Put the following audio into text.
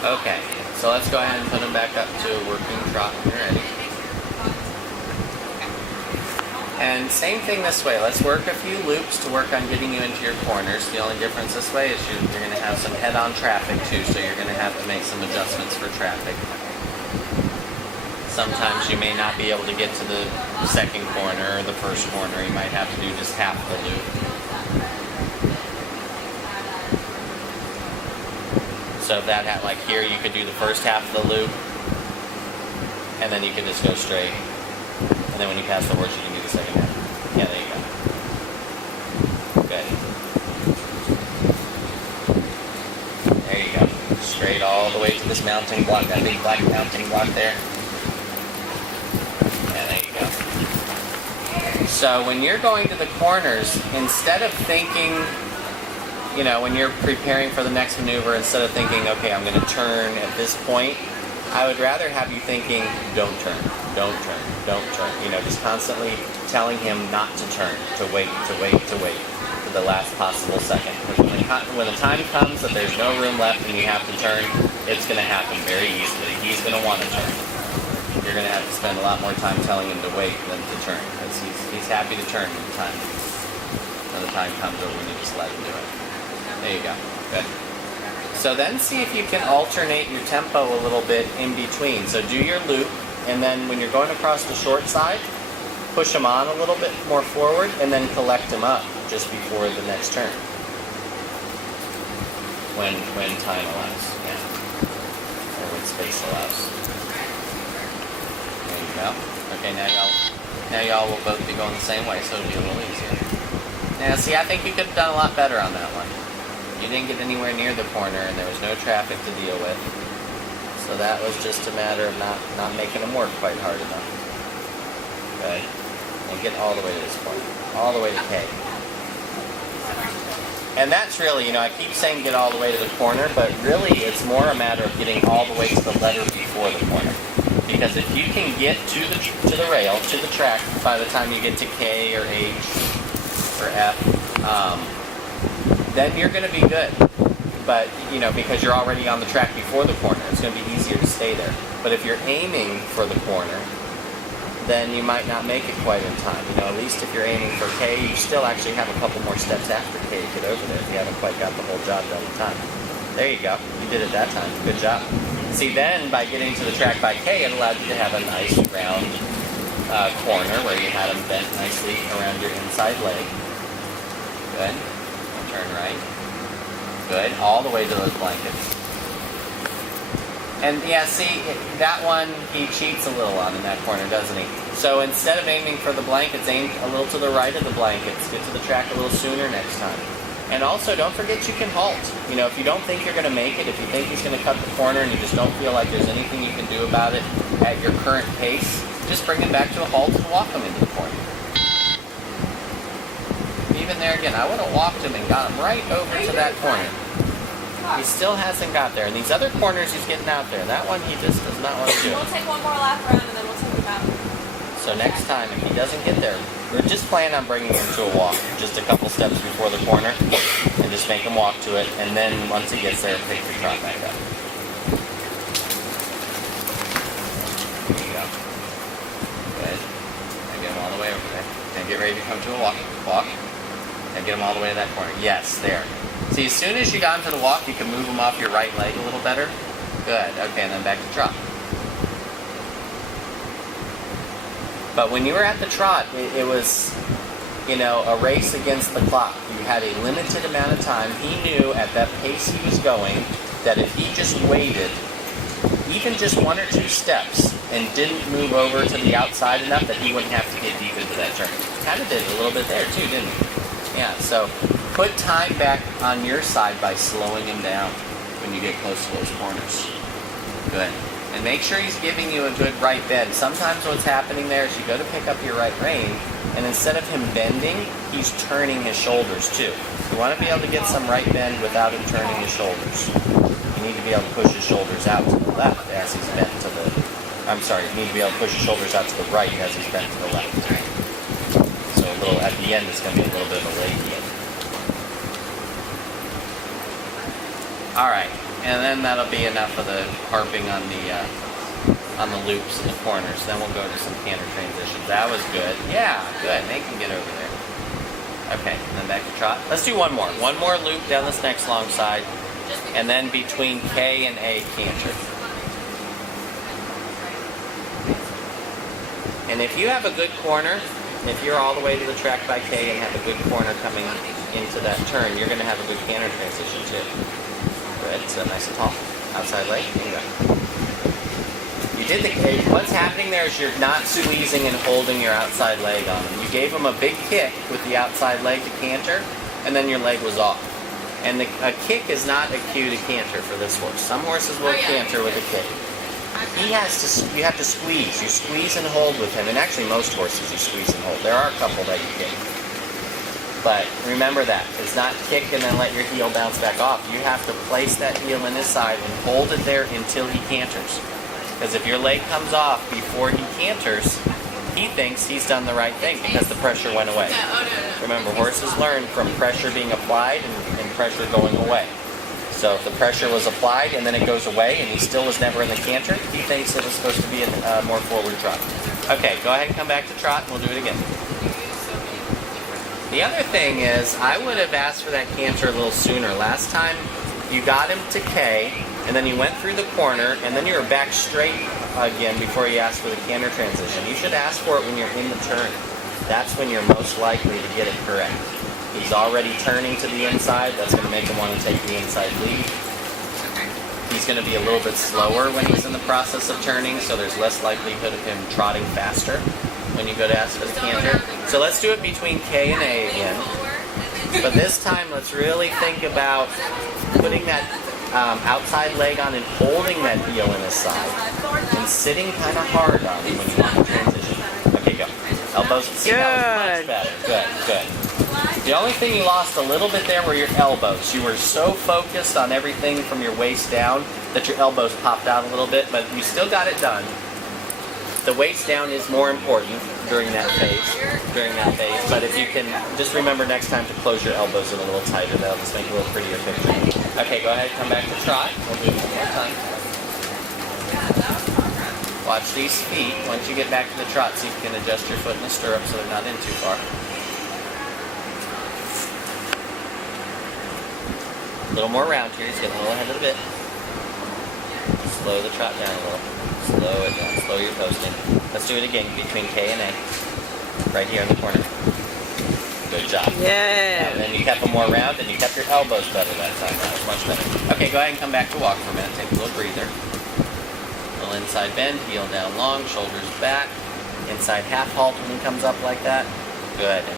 Okay, so let's go ahead and put him back up to a working trot when you're ready. And same thing this way. Let's work a few loops to work on getting you into your corners. The only difference this way is you're going to have some head-on traffic too, so you're going to have to make some adjustments for traffic. Sometimes you may not be able to get to the second corner or the first corner. You might have to do just half the loop. So if that had, like here, you could do the first half of the loop, and then you can just go straight. And then when you pass the horse, you can do the second half. Yeah, there you go. Good. There you go. Straight all the way to this mounting block, that big black mounting block there. Yeah, there you go. So when you're going to the corners, instead of thinking, you know, when you're preparing for the next maneuver, instead of thinking, okay, I'm going to turn at this point, I would rather have you thinking, don't turn, don't turn, don't turn. You know, just constantly telling him not to turn, to wait, to wait, to wait for the last possible second. Because when the time comes that there's no room left and you have to turn, it's going to happen very easily. He's going to want to turn. You're going to have to spend a lot more time telling him to wait than to turn. Because he's happy to turn when the time comes, or when you just let him do it. There you go. Good. So then see if you can alternate your tempo a little bit in between. So do your loop, and then when you're going across the short side, push them on a little bit more forward, and then collect them up just before the next turn. When time allows, yeah. Or when space allows. There you go. Okay, now y'all will both be going the same way, so it'll be a little easier. Now see, I think you could have done a lot better on that one. You didn't get anywhere near the corner, and there was no traffic to deal with. So that was just a matter of not making them work quite hard enough. Okay? And get all the way to this point. All the way to K. And that's really, you know, I keep saying get all the way to the corner, but really it's more a matter of getting all the way to the letter before the corner. Because if you can get to the rail, to the track, by the time you get to K or H or F, then you're going to be good. But, you know, because you're already on the track before the corner, it's going to be easier to stay there. But if you're aiming for the corner, then you might not make it quite in time. You know, at least if you're aiming for K, you still actually have a couple more steps after K to get over there if you haven't quite got the whole job done in time. There you go. You did it that time. Good job. See, then, by getting to the track by K, it allowed you to have a nice round corner where you had them bent nicely around your inside leg. Good. Turn right. Good. All the way to those blankets. And yeah, see, that one, he cheats a little on in that corner, doesn't he? So instead of aiming for the blankets, aim a little to the right of the blankets. Get to the track a little sooner next time. And also, don't forget you can halt. You know, if you don't think you're going to make it, if you think he's going to cut the corner and you just don't feel like there's anything you can do about it at your current pace, just bring him back to a halt and walk him into the corner. Even there again, I would have walked him and got him right over to that corner. He still hasn't got there. And these other corners he's getting out there. That one he just does not want to do. We'll take one more lap around and then we'll take him out. So next time, if he doesn't get there, we're just planning on bringing him to a walk. Just a couple steps before the corner. And just make him walk to it. And then once he gets there, pick the trot back up. There you go. Good. And get him all the way over there. And get ready to come to a walk. Walk. And get him all the way to that corner. Yes, there. See, as soon as you got into the walk, you can move them off your right leg a little better. Good. Okay, and then back to trot. But when you were at the trot, it was, you know, a race against the clock. You had a limited amount of time. He knew at that pace he was going that if he just waited, even just 1 or 2 steps, and didn't move over to the outside enough that he wouldn't have to get deep into that turn. Kind of did a little bit there too, didn't he? Yeah, so put time back on your side by slowing him down when you get close to those corners. Good. And make sure he's giving you a good right bend. Sometimes what's happening there is you go to pick up your right rein, and instead of him bending, he's turning his shoulders too. You want to be able to get some right bend without him turning his shoulders. You need to be able to push his shoulders out to the left as he's bent to the... you need to be able to push his shoulders out to the right as he's bent to the left. So a little, at the end, it's going to be a little bit of a leg yield. All right, and then that'll be enough of the harping on the loops and the corners. Then we'll go to some canter transitions. That was good. Yeah, good. They can get over there. Okay, and then back to trot. Let's do one more. One more loop down this next long side, and then between K and A canter. And if you have a good corner, if you're all the way to the track by K and have a good corner coming into that turn, you're going to have a good canter transition too. Good, so nice and tall. Outside leg, bingo. You did the K. What's happening there is you're not squeezing and holding your outside leg on him. You gave him a big kick with the outside leg to canter, and then your leg was off. And a kick is not a cue to canter for this horse. Some horses will canter with a kick. You have to squeeze. You squeeze and hold with him. And actually most horses you squeeze and hold. There are a couple that you kick. But remember that. It's not kick and then let your heel bounce back off. You have to place that heel in his side and hold it there until he canters. Because if your leg comes off before he canters, he thinks he's done the right thing because the pressure went away. Remember, horses learn from pressure being applied and pressure going away. So if the pressure was applied and then it goes away and he still was never in the canter, he thinks it was supposed to be a more forward trot. Okay, go ahead and come back to trot and we'll do it again. The other thing is, I would have asked for that canter a little sooner. Last time, you got him to K, and then you went through the corner, and then you were back straight again before you asked for the canter transition. You should ask for it when you're in the turn. That's when you're most likely to get it correct. He's already turning to the inside. That's going to make him want to take the inside lead. He's going to be a little bit slower when he's in the process of turning, so there's less likelihood of him trotting faster when you go to ask for the canter. So let's do it between K and A again. But this time, let's really think about putting that outside leg on and holding that heel in his side and sitting kind of hard on him when you want to transition. Okay, go. Elbows. See, that was much better. Good, good. The only thing you lost a little bit there were your elbows. You were so focused on everything from your waist down that your elbows popped out a little bit, but you still got it done. The waist down is more important during that phase. But if you can, just remember next time to close your elbows in a little tighter. That'll just make a little prettier picture. Okay, go ahead, come back to trot. We'll do it one more time. Watch these feet. Once you get back to the trot, see if you can adjust your foot in the stirrup so they're not in too far. A little more round here. He's getting a little ahead of the bit. Slow the trot down a little. Slow it down. Slow your posting. Let's do it again between K and A. Right here in the corner. Good job. Yeah. And then you kept them more round and you kept your elbows better that time. That was much better. Okay, go ahead and come back to walk for a minute. Take a little breather. Little inside bend, heel down long, shoulders back. Inside half halt when he comes up like that. Good.